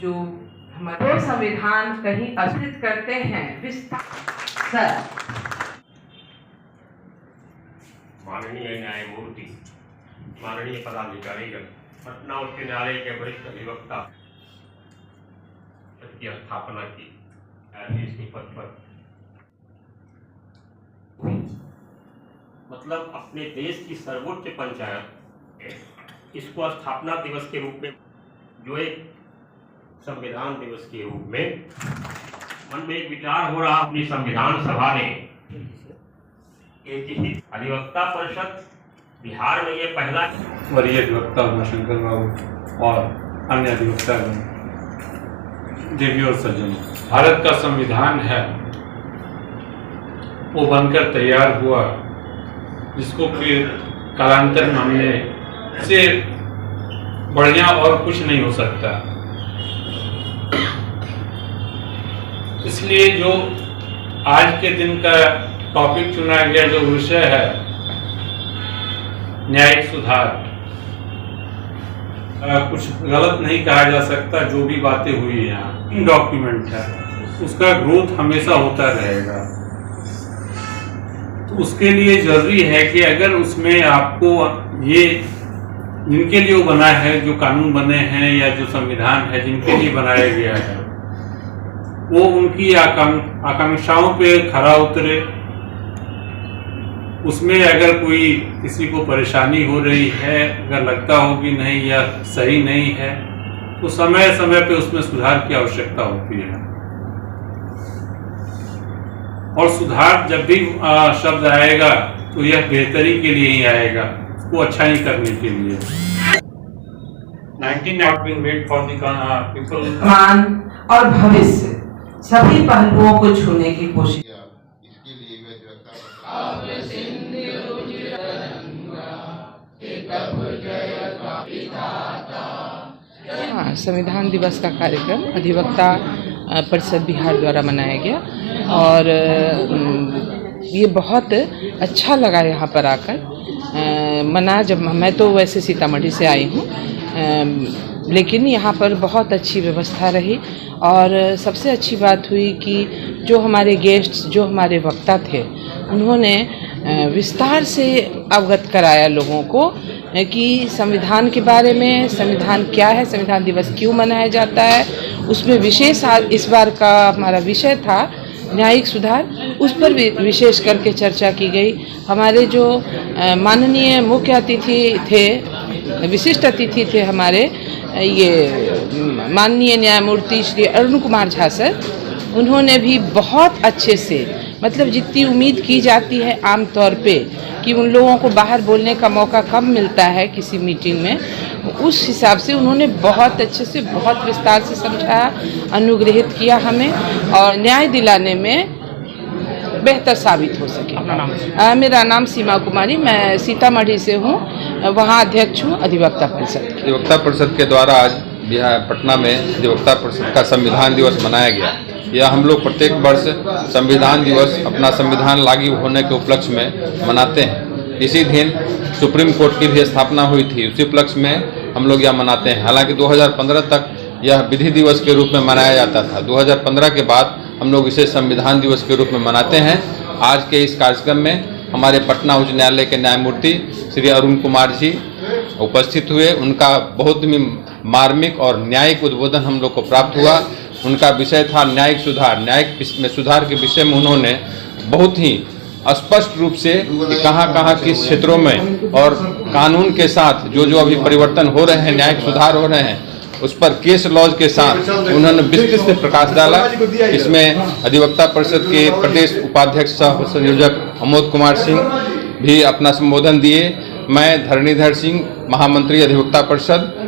जो हमारे संविधान कहीं अर्जित करते हैं विस्तार सर। माननीय न्यायमूर्ति, माननीय पदाधिकारीगण, पटना उच्च न्यायालय के वरिष्ठ अधिवक्ता की स्थापना की इसके पद पर, मतलब अपने देश की सर्वोच्च पंचायत इसको स्थापना दिवस के रूप में, जो एक संविधान दिवस के रूप में मन में एक विचार हो रहा। अपनी संविधान सभा ने एक ही अधिवक्ता परिषद बिहार में ये पहला वरीय अधिवक्ता उमाशंकर बाबू और अन्य अधिवक्ता देवी और सज्जन, भारत का संविधान है वो बनकर तैयार हुआ, जिसको फिर कालांतर में हमने से बढ़िया और कुछ नहीं हो सकता। इसलिए जो आज के दिन का टॉपिक चुना गया, जो विषय है न्यायिक सुधार, कुछ गलत नहीं कहा जा सकता। जो भी बातें हुई यहाँ डॉक्यूमेंट है, उसका ग्रोथ हमेशा होता रहेगा। तो उसके लिए जरूरी है कि अगर उसमें आपको ये जिनके लिए वो बना है, जो कानून बने हैं या जो संविधान है जिनके लिए बनाया गया है, वो उनकी आकांक्षाओं पे खरा उतरे। उसमें अगर कोई किसी को परेशानी हो रही है, अगर लगता हो कि नहीं या सही नहीं है, तो समय समय पे उसमें सुधार की आवश्यकता होती है। और सुधार जब भी शब्द आएगा तो यह बेहतरी के लिए ही आएगा, उसको अच्छा ही करने के लिए। 19 मान और भविष्य सभी पहलुओं को छूने की कोशिश। इसके लिए हाँ, संविधान दिवस का कार्यक्रम अधिवक्ता परिषद बिहार द्वारा मनाया गया और ये बहुत अच्छा लगा यहाँ पर आकर जब मैं तो वैसे सीतामढ़ी से आई हूँ, लेकिन यहाँ पर बहुत अच्छी व्यवस्था रही। और सबसे अच्छी बात हुई कि जो हमारे गेस्ट्स, जो हमारे वक्ता थे, उन्होंने विस्तार से अवगत कराया लोगों को कि संविधान के बारे में, संविधान क्या है, संविधान दिवस क्यों मनाया जाता है। उसमें विशेष इस बार का हमारा विषय था न्यायिक सुधार, उस पर विशेष करके चर्चा की गई। हमारे जो माननीय मुख्य अतिथि थे, विशिष्ट अतिथि थे हमारे, ये माननीय न्यायमूर्ति श्री अरुण कुमार झा सर, उन्होंने भी बहुत अच्छे से, मतलब जितनी उम्मीद की जाती है आम तौर पे कि उन लोगों को बाहर बोलने का मौका कम मिलता है किसी मीटिंग में, उस हिसाब से उन्होंने बहुत अच्छे से, बहुत विस्तार से समझाया, अनुग्रहित किया हमें और न्याय दिलाने में बेहतर साबित हो सके। मेरा नाम सीमा कुमारी, मैं सीतामढ़ी से हूँ, वहाँ अध्यक्ष हूँ अधिवक्ता परिषद। अधिवक्ता परिषद के द्वारा आज बिहार पटना में अधिवक्ता परिषद का संविधान दिवस मनाया गया। यह हम लोग प्रत्येक वर्ष संविधान दिवस अपना संविधान लागू होने के उपलक्ष्य में मनाते हैं। इसी दिन सुप्रीम कोर्ट की भी स्थापना हुई थी, उसी उपलक्ष्य में हम लोग यह मनाते हैं। हालांकि 2015 तक यह विधि दिवस के रूप में मनाया जाता था। 2015 के बाद हम लोग इसे संविधान दिवस के रूप में मनाते हैं। आज के इस कार्यक्रम में हमारे पटना उच्च न्यायालय के न्यायमूर्ति श्री अरुण कुमार जी उपस्थित हुए। उनका बहुत ही मार्मिक और न्यायिक उद्बोधन हम लोग को प्राप्त हुआ। उनका विषय था न्यायिक सुधार। न्यायिक में सुधार के विषय में उन्होंने बहुत ही स्पष्ट रूप से कहाँ किस क्षेत्रों में और कानून के साथ जो अभी परिवर्तन हो रहे हैं, न्यायिक सुधार हो रहे हैं, उस पर केस लॉज के साथ उन्होंने विस्तृत से प्रकाश डाला। इसमें अधिवक्ता परिषद के प्रदेश उपाध्यक्ष सह संयोजक अमोद कुमार सिंह भी अपना संबोधन दिए। मैं धरणीधर सिंह, महामंत्री अधिवक्ता परिषद,